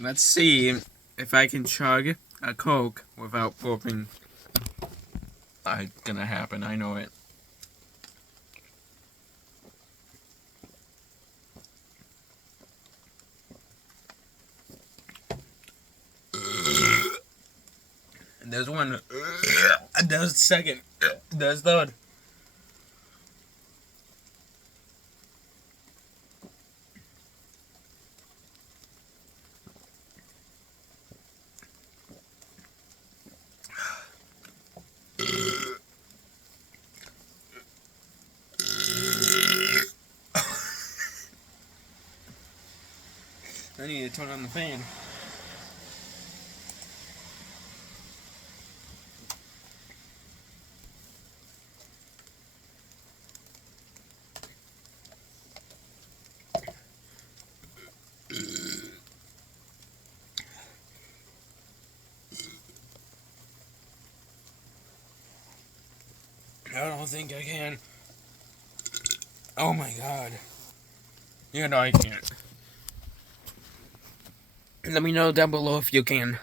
Let's see if I can chug a Coke without burping. It's gonna happen, I know it. And there's one. There's the second. There's the third. I need to turn on the fan. I don't think I can. Oh my god. Yeah, no, I can't. Let me know down below if you can.